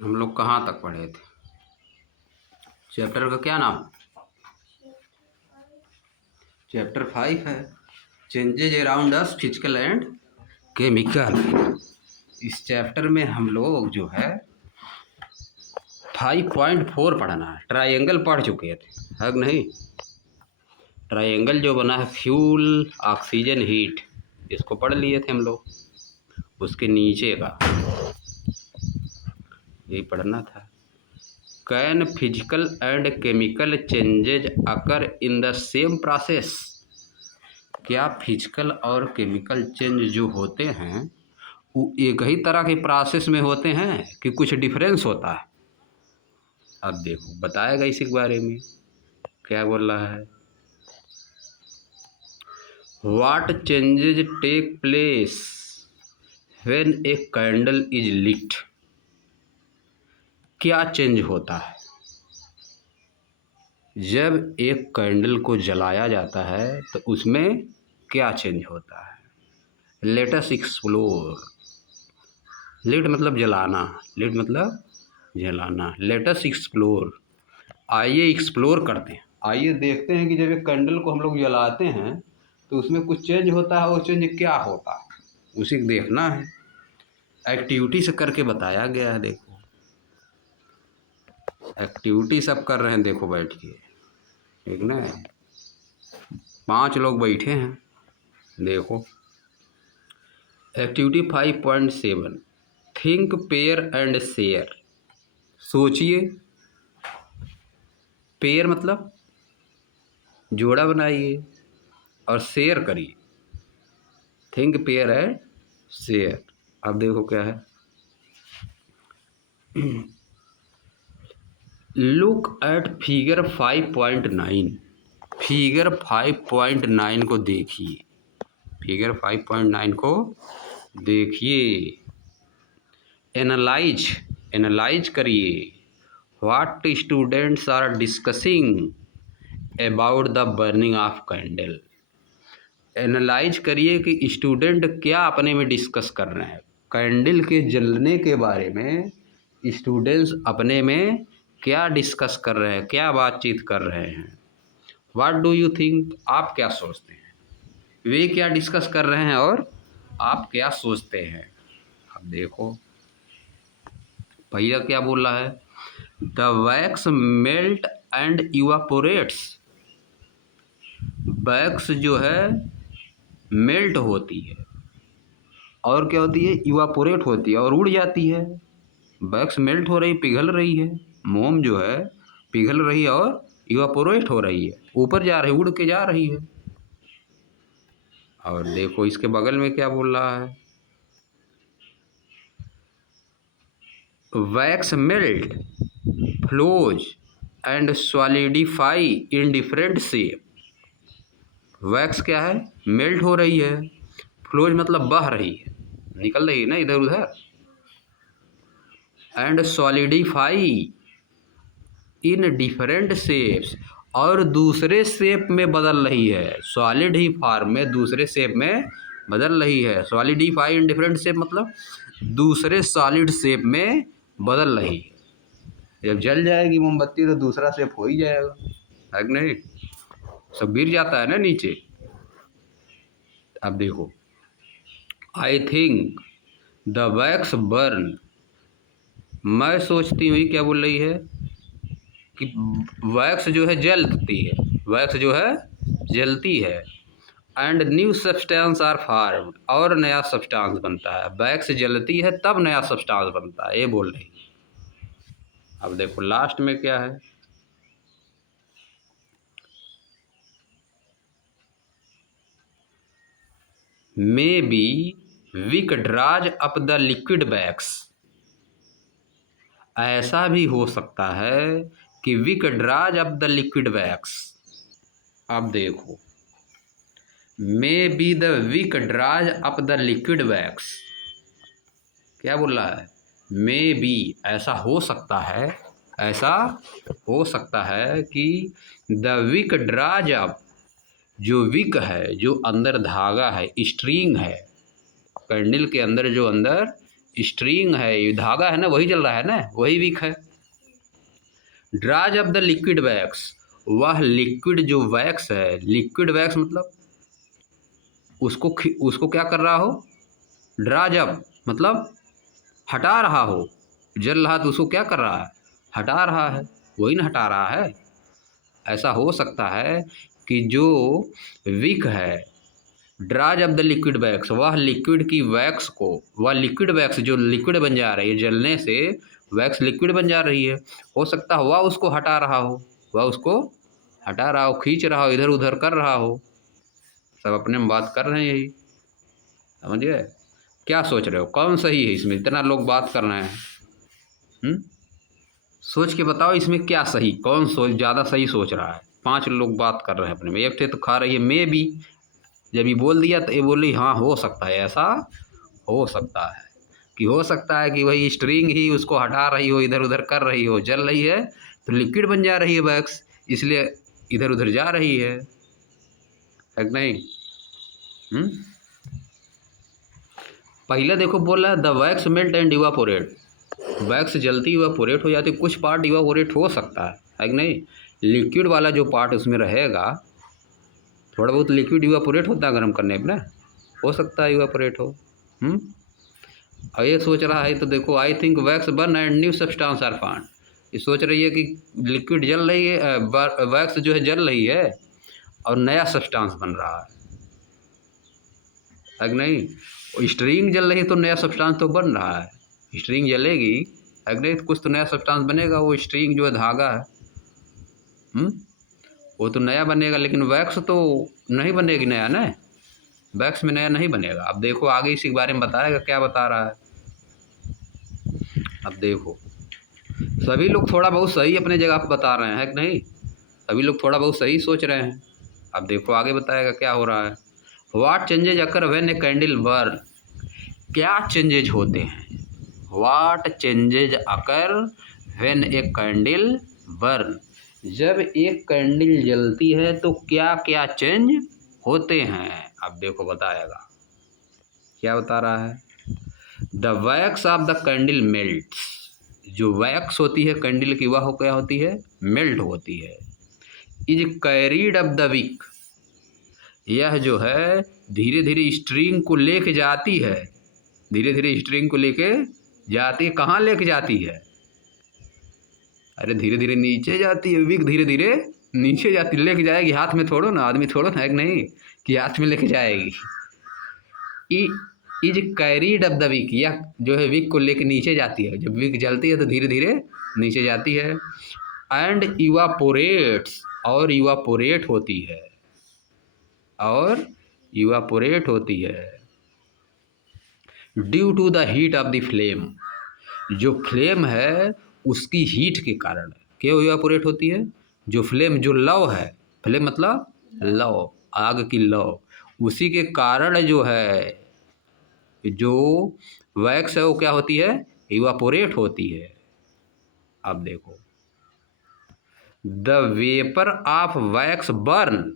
हम लोग कहाँ तक पढ़े थे? चैप्टर का क्या नाम? चैप्टर 5 है, changes around us physical and chemical. इस चैप्टर में हम लोग जो है 5.4 पढ़ना है। ट्रायंगल पढ़ चुके थे, है नहीं? ट्रायंगल जो बना है फ्यूल ऑक्सीजन हीट, इसको पढ़ लिए थे हम लोग। उसके नीचे का यही पढ़ना था। Can physical and chemical changes occur in the same process? क्या फिजिकल और केमिकल चेंज जो होते हैं वो एक ही तरह के प्रोसेस में होते हैं कि कुछ डिफरेंस होता है? अब देखो बताएगा इसी के बारे में। क्या बोल रहा है? What changes take place when a candle is lit? क्या चेंज होता है जब एक कैंडल को जलाया जाता है? तो उसमें क्या चेंज होता है? Let us explore. लिट मतलब जलाना, लिट मतलब जलाना। लेट अस एक्सप्लोर, आइए एक्सप्लोर करते हैं, आइए देखते हैं कि जब एक कैंडल को हम लोग जलाते हैं तो उसमें कुछ चेंज होता है। वो चेंज क्या होता है उसी को देखना है। एक्टिविटी से करके बताया गया है। देखो एक्टिविटी सब कर रहे हैं, देखो बैठ के, ठीक ना? 5 लोग बैठे हैं। देखो activity 5.7, think pair and share. सोचिए, पेयर मतलब जोड़ा बनाइए और शेयर करिए। Think pair and share. अब देखो क्या है, लुक एट फिगर 5.9। फिगर 5.9 को देखिए, फिगर 5.9 को देखिए। एनालाइज, एनालाइज करिए। What students are discussing about the burning of candle. Analyse करिए कि स्टूडेंट क्या अपने में डिस्कस कर रहे हैं। कैंडल के जलने के बारे में स्टूडेंट्स अपने में क्या डिस्कस कर रहे हैं, क्या बातचीत कर रहे हैं। व्हाट डू यू थिंक, आप क्या सोचते हैं? वे क्या डिस्कस कर रहे हैं और आप क्या सोचते हैं? अब देखो भैया क्या बोल रहा है, the wax melt and evaporates. Wax जो है मेल्ट होती है और क्या होती है, इवापोरेट होती है और उड़ जाती है। वैक्स मेल्ट हो रही, पिघल रही है। मोम जो है पिघल रही है और इवापोरेट हो रही है, ऊपर जा रही है, उड़ के जा रही है। और देखो इसके बगल में क्या बोल रहा है, wax melt flows and solidify in different shape. Wax क्या है, मेल्ट हो रही है। फ्लोज मतलब बह रही है, निकल रही है ना इधर उधर। And solidify in different shapes, और दूसरे शेप में बदल रही है। सॉलिड ही फॉर्म में दूसरे शेप में बदल रही है। सॉलिडिफाई इन डिफरेंट शेप मतलब दूसरे सॉलिड शेप में बदल रही है। जब जल जाएगी मोमबत्ती तो दूसरा शेप हो ही जाएगा, है कि नहीं? सब गिर जाता है ना नीचे। अब देखो, I think the wax burn. मैं सोचती हूँ, क्या बोल रही है कि वैक्स जो है जलती है, वैक्स जो है जलती है। And new substance are formed, और नया सब्सटेंस बनता है। वैक्स जलती है तब नया सब्सटेंस बनता है, ये बोल रही। अब देखो लास्ट में क्या है, maybe wick draws up the liquid wax. ऐसा भी हो सकता है कि wick draws up the liquid wax. अब देखो, maybe the wick draws up the liquid wax. क्या बोल रहा है, मे बी ऐसा हो सकता है, ऐसा हो सकता है कि द विक ड्राज अप, जो विक है, जो अंदर धागा है, स्ट्रिंग है, कैंडल के अंदर जो अंदर स्ट्रिंग है, ये धागा है ना, वही जल रहा है ना, वही विक है। Draws of the liquid wax, वह लिक्विड जो वैक्स है, लिक्विड वैक्स मतलब उसको क्या कर रहा हो, ड्राज अप मतलब हटा रहा हो, जल रहा तो उसको क्या कर रहा है, हटा रहा है, वही ना हटा रहा है। ऐसा हो सकता है कि जो विक है, draws of the liquid wax, वह लिक्विड की वैक्स को, वह लिक्विड वैक्स जो लिक्विड बन जा रही है, जलने से वैक्स लिक्विड बन जा रही है, हो सकता है वह उसको हटा रहा हो, वह उसको हटा रहा हो, खींच रहा हो, इधर उधर कर रहा हो। सब अपने में बात कर रहे हैं, यही समझ गए। क्या सोच रहे हो, कौन सही है इसमें, इतना लोग बात कर रहे हैं। सोच के बताओ इसमें क्या सही, कौन सोच ज़्यादा सही सोच रहा है। 5 लोग बात कर रहे हैं अपने में, एक थे तो खा रही है मे भी, जब ये बोल दिया तो ये बोली हाँ हो सकता है, ऐसा हो सकता है कि हो सकता है कि वही स्ट्रिंग ही उसको हटा रही हो, इधर उधर कर रही हो, जल रही है तो लिक्विड बन जा रही है वैक्स, इसलिए इधर उधर जा रही है कि नहीं। पहले देखो बोल रहा है the wax melt and evaporate, wax जलती इवापोरेट हो जाती, कुछ पार्ट इवापोरेट हो सकता है कि नहीं। लिक्विड वाला जो पार्ट उसमें रहेगा, थोड़ा बहुत लिक्विड इवापोरेट होता है गर्म करने पर ना, हो सकता है इवापोरेट हो। और ये सोच रहा है तो देखो, I think wax burn and new substance are found, ये सोच रही है कि लिक्विड जल रही है, वैक्स जो है जल रही है और नया सब्सटेंस बन रहा है कि नहीं। स्ट्रिंग जल रही है तो नया सब्सटेंस तो बन रहा है, स्ट्रिंग जलेगी है कि नहीं तो कुछ तो नया सब्सटेंस बनेगा, वो स्ट्रिंग जो है धागा है, वो तो नया बनेगा, लेकिन वैक्स तो नहीं बनेगी नया ना, वैक्स में नया नहीं बनेगा। अब देखो आगे इसी के बारे में बताएगा, क्या बता रहा है। अब देखो सभी लोग थोड़ा बहुत सही अपने जगह पर बता रहे हैं कि नहीं, सभी लोग थोड़ा बहुत सही सोच रहे हैं। अब देखो आगे बताएगा क्या हो रहा है। What changes occur when a candle burn, क्या चेंजेज होते हैं, what changes occur when a candle burn, जब एक कैंडल जलती है तो क्या क्या चेंज होते हैं। अब देखो बताएगा क्या बता रहा है। The wax of the candle melts, जो वैक्स होती है कैंडल की वह क्या होती है, मेल्ट होती है। Is carried up the wick, यह जो है धीरे धीरे स्ट्रिंग को लेके जाती है, धीरे धीरे स्ट्रिंग को लेके जाती है, कहाँ लेके जाती है, अरे धीरे धीरे नीचे जाती है, विक धीरे धीरे नीचे जाती, लेके जाएगी हाथ में थोड़ो ना, आदमी थोड़ो ना, एक नहीं कि हाथ में लेके जाएगी। Is carried up the wick, यह जो है विक को लेके नीचे जाती है, जब विक जलती है तो धीरे धीरे नीचे जाती है। एंड इवापोरेट्स, और इवापोरेट होती है, और इवापोरेट होती है due to the heat of the flame, जो फ्लेम है उसकी हीट के कारण क्यों इवापोरेट होती है, जो फ्लेम जो लव है, फ्लेम मतलब लव, आग की लव, उसी के कारण जो है जो वैक्स है वो क्या होती है, इवापोरेट होती है। अब देखो the vapour of wax burn,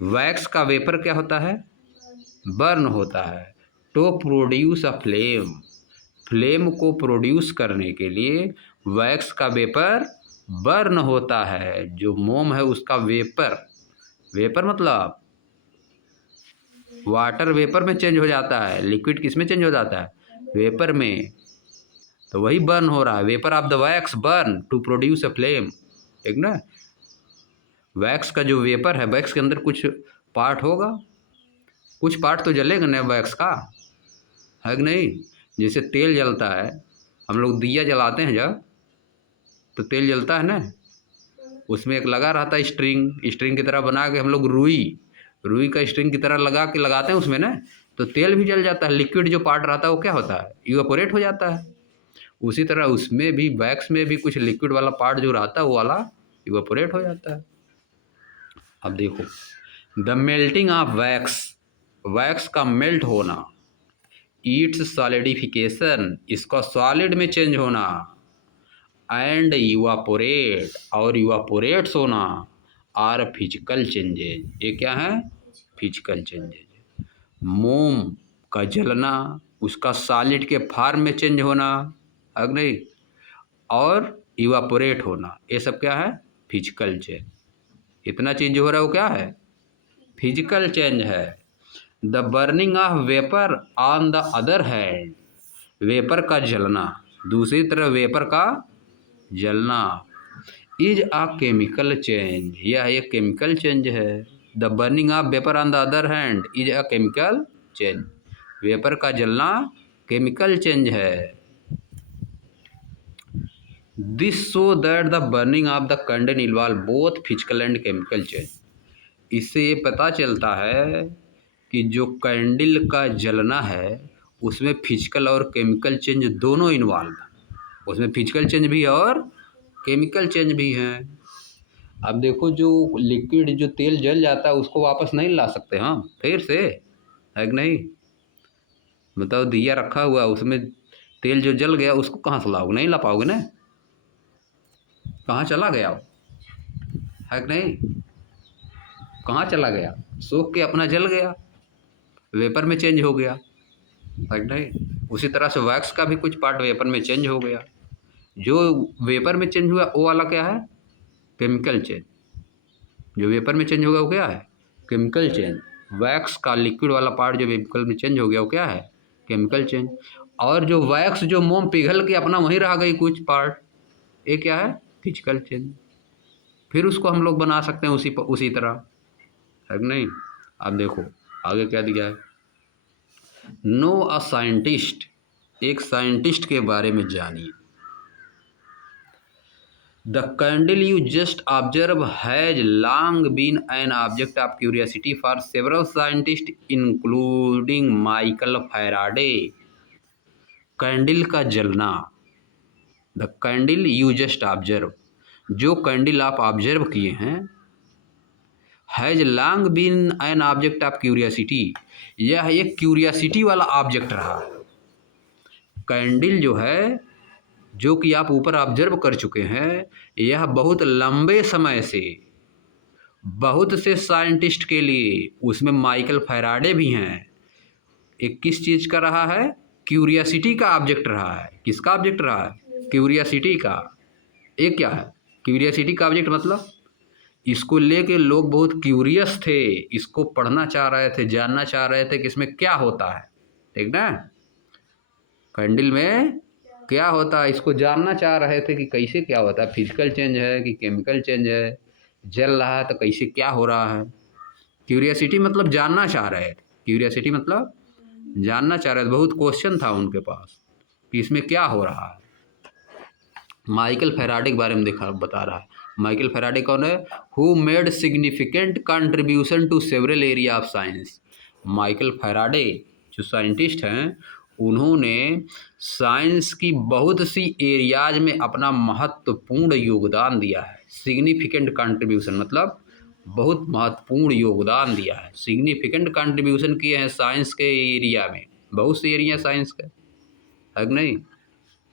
wax का वेपर क्या होता है, बर्न होता है। To produce a flame, flame को प्रोड्यूस करने के लिए वैक्स का वेपर बर्न होता है, जो मोम है उसका वेपर, वेपर मतलब वाटर वेपर में चेंज हो जाता है, लिक्विड किस में चेंज हो जाता है, वेपर में, तो वही बर्न हो रहा है, vapour of the wax burn to produce a flame, ठीक ना। वैक्स का जो वेपर है, वैक्स के अंदर कुछ पार्ट होगा, कुछ पार्ट तो जलेगा ना वैक्स का, है कि नहीं। जैसे तेल जलता है, हम लोग दिया जलाते हैं जब तो तेल जलता है ना, उसमें एक लगा रहता है स्ट्रिंग, स्ट्रिंग की तरह बना के हम लोग रुई, रुई का स्ट्रिंग की तरह लगा के लगाते हैं उसमें ना, तो तेल भी जल जाता है, लिक्विड जो पार्ट रहता है वो क्या होता है, इवापोरेट हो जाता है। उसी तरह उसमें भी वैक्स में भी कुछ लिक्विड वाला पार्ट जो रहता है वो वाला इवापोरेट हो जाता है। अब देखो the melting of wax, wax का मेल्ट होना, इट्स सॉलिडिफिकेशन, इसका सॉलिड में चेंज होना, एंड इवापोरेट, और इवापोरेट्स होना, आर फिजिकल चेंजेज, ये क्या है, फिजिकल चेंजेज। मोम का जलना उसका सॉलिड के फॉर्म में चेंज होना, है कि नहीं, और इवापोरेट होना, ये सब क्या है, फिजिकल चेंज। इतना चीज जो हो रहा है वो क्या है, फिजिकल चेंज है। The burning of vapour on the other hand, vapour का जलना, दूसरी तरफ वेपर का जलना, इज अ केमिकल चेंज, यह एक केमिकल चेंज है। The burning of vapour on the other hand is a chemical change, vapour का जलना केमिकल चेंज है। This show that the burning of the candle involve both physical and chemical change, इससे ये पता चलता है कि जो कैंडल का जलना है उसमें फिजिकल और केमिकल चेंज दोनों इन्वॉल्व है, उसमें फिजिकल चेंज भी है और केमिकल चेंज भी है। अब देखो जो लिक्विड जो तेल जल जाता है उसको वापस नहीं ला सकते हम फिर से, है कि नहीं, बताओ दिया रखा हुआ उसमें तेल जो जल गया उसको कहाँ से लाओगे, नहीं ला पाओगे ना, कहाँ चला गया वो, है कि नहीं, कहाँ चला गया, सूख के अपना जल गया, वेपर में चेंज हो गया, है कि नहीं। उसी तरह से वैक्स का भी कुछ पार्ट वेपर में चेंज हो गया, जो वेपर में चेंज हुआ वो वाला क्या है, केमिकल चेंज, जो वेपर में चेंज होगा वो क्या है, केमिकल चेंज। वैक्स का लिक्विड वाला पार्ट जो वेपर में चेंज हो गया वो क्या है, केमिकल चेंज। और जो वैक्स जो मोम पिघल के अपना वहीं रह गई कुछ पार्ट, ये क्या है, फिजिकल चेंज। फिर उसको हम लोग बना सकते हैं उसी तरह, है कि नहीं। अब देखो आगे क्या दिया है, नो अ साइंटिस्ट, एक साइंटिस्ट के बारे में जानिए। The candle you just observe has long been an object of curiosity for several scientist including Michael Faraday. Candle का जलना, the candle you just observe, जो कैंडल आप ऑब्जर्व किए हैं, has long been an object of curiosity, यह एक curiosity वाला object रहा है। कैंडल जो है जो कि आप ऊपर ऑब्जर्व कर चुके हैं, यह बहुत लंबे समय से बहुत से साइंटिस्ट के लिए, उसमें माइकल फैराडे भी हैं, एक किस चीज़ का रहा है, क्यूरियोसिटी का ऑब्जेक्ट रहा है। किसका ऑब्जेक्ट रहा है, क्यूरियोसिटी का। एक क्या है, क्यूरियोसिटी का ऑब्जेक्ट मतलब इसको लेके लोग बहुत क्यूरियस थे, इसको पढ़ना चाह रहे थे, जानना चाह रहे थे कि इसमें क्या होता है, ठीक ना, कैंडल में क्या होता है इसको जानना चाह रहे थे कि कैसे क्या होता है, फिजिकल चेंज है कि केमिकल चेंज है, जल रहा है तो कैसे क्या हो रहा है। क्यूरियोसिटी मतलब जानना चाह रहे थे, क्यूरियोसिटी मतलब जानना चाह रहे थे, बहुत क्वेश्चन था उनके पास कि इसमें क्या हो रहा है। माइकल फैराडे के बारे में बता रहा है। माइकल फैराडे कौन है, who made significant contribution to several area of science. Michael Faraday जो साइंटिस्ट हैं उन्होंने साइंस की बहुत सी एरियाज में अपना महत्वपूर्ण योगदान दिया है। सिग्निफिकेंट कंट्रीब्यूशन मतलब बहुत महत्वपूर्ण योगदान दिया है, सिग्निफिकेंट कंट्रीब्यूशन किए हैं साइंस के एरिया में, बहुत से एरिया साइंस के, है कि नहीं,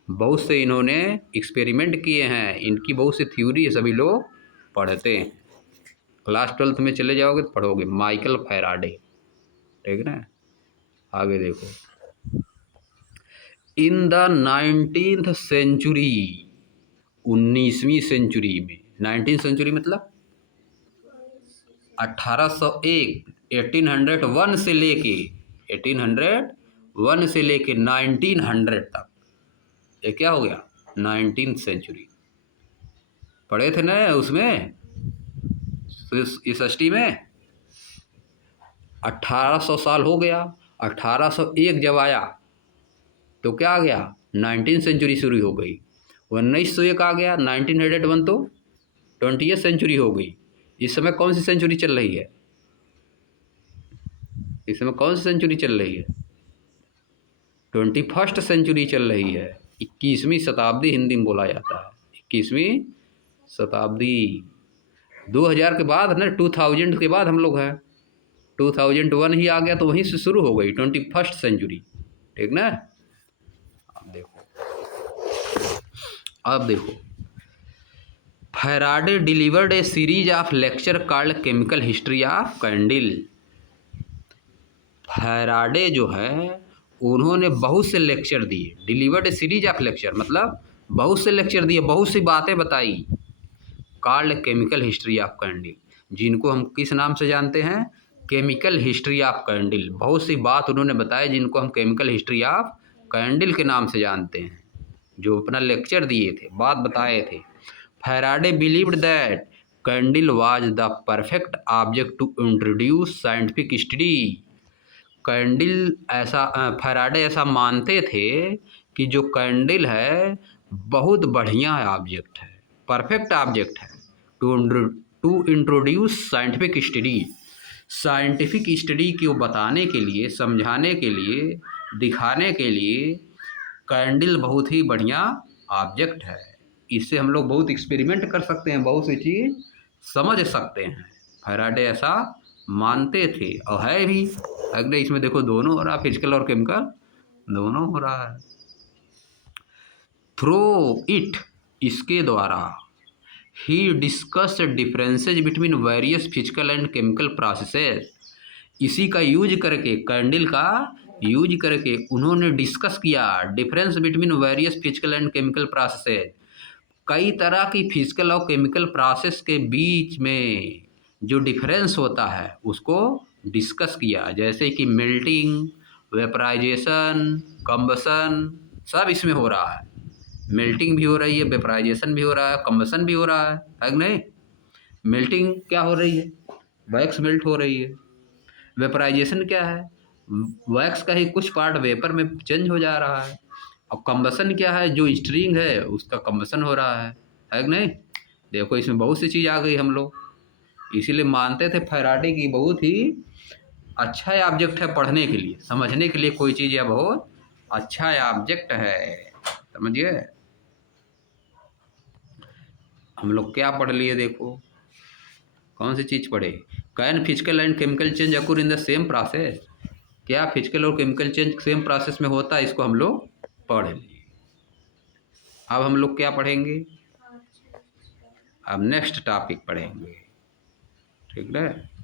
बहुत से इन्होंने एक्सपेरिमेंट किए हैं, इनकी बहुत सी थ्योरी सभी लोग पढ़ते हैं, क्लास 12th में चले जाओगे तो पढ़ोगे माइकल फैराडे, ठीक ना। आगे देखो, इन द 19th सेंचुरी, 19वीं सेंचुरी में, 19th सेंचुरी मतलब 1801, 1801 से लेके 1801 से लेके 1900 तक, ये क्या हो गया, 19th सेंचुरी। पढ़े थे ना उसमें इस ST में, 1800 साल हो गया, 1801 जब आया तो क्या आ गया, 19th सेंचुरी शुरू हो गई। 1901 आ गया, 1901 तो 20th सेंचुरी हो गई। इस समय कौन सी सेंचुरी चल रही है, इस समय कौन सी सेंचुरी चल रही है, 21st सेंचुरी चल रही है। 21वीं शताब्दी हिंदी में बोला जाता है, 21वीं शताब्दी। 2000 के बाद ना, 2000 के बाद हम लोग हैं, 2001 ही आ गया तो वहीं से शुरू हो गई 21st सेंचुरी, ठीक ना। अब देखो Faraday delivered A series of lecture called chemical history of candle. Faraday जो है उन्होंने बहुत से लेक्चर दिए, डिलीवर्ड सीरीज ऑफ लेक्चर, मतलब बहुत से लेक्चर दिए, बहुत सी बातें बताई। Called chemical history of candle, जिनको हम किस नाम से जानते हैं, केमिकल हिस्ट्री ऑफ कैंडल। बहुत सी बात उन्होंने बताई जिनको हम केमिकल हिस्ट्री ऑफ कैंडल के नाम से जानते हैं, जो अपना लेक्चर दिए थे, बात बताए थे। Faraday believed that candle was the perfect object to introduce scientific study. Candle ऐसा फैराडे ऐसा मानते थे कि जो कैंडल है बहुत बढ़िया ऑब्जेक्ट है, परफेक्ट ऑब्जेक्ट है to introduce scientific study. Scientific study को बताने के लिए, समझाने के लिए, दिखाने के लिए कैंडल बहुत ही बढ़िया ऑब्जेक्ट है। इससे हम लोग बहुत एक्सपेरिमेंट कर सकते हैं, बहुत सी चीज़ समझ सकते हैं। फैराडे ऐसा मानते थे और है भी। अगले इसमें देखो दोनों हो रहा, फिजिकल और केमिकल दोनों हो रहा है। थ्रू इट, इसके द्वारा, he discuss differences between various physical and chemical processes. इसी का यूज करके, कैंडल का यूज करके उन्होंने डिस्कस किया difference between various physical and chemical processes. कई तरह की फिजिकल और केमिकल प्रोसेस के बीच में जो डिफरेंस होता है उसको डिस्कस किया, जैसे कि मेल्टिंग, वेपराइजेशन, कम्बसन, सब इसमें हो रहा है। मेल्टिंग भी हो रही है, वेपराइजेशन भी हो रहा है, कम्बसन भी हो रहा है कि नहीं। मेल्टिंग क्या हो रही है, वैक्स मेल्ट हो रही है। वेपराइजेशन क्या है, वैक्स का ही कुछ पार्ट वेपर में चेंज हो जा रहा है। और कम्बसन क्या है, जो स्ट्रिंग है उसका कम्बसन हो रहा है कि नहीं। देखो इसमें बहुत सी चीज़ आ गई हम लोग। इसीलिए मानते थे फैराडे की बहुत ही अच्छा ऑब्जेक्ट है पढ़ने के लिए, समझने के लिए, कोई चीज़ यह बहुत अच्छा ऑब्जेक्ट है। समझिए हम लोग क्या पढ़ लिए, देखो कौन सी चीज़ पढ़े। Can physical and chemical change occur in the same process. क्या फिजिकल और केमिकल चेंज सेम प्रोसेस में होता है, इसको हम लोग पढ़ लिए। अब हम लोग क्या पढ़ेंगे, अब नेक्स्ट टॉपिक पढ़ेंगे, ठीक है।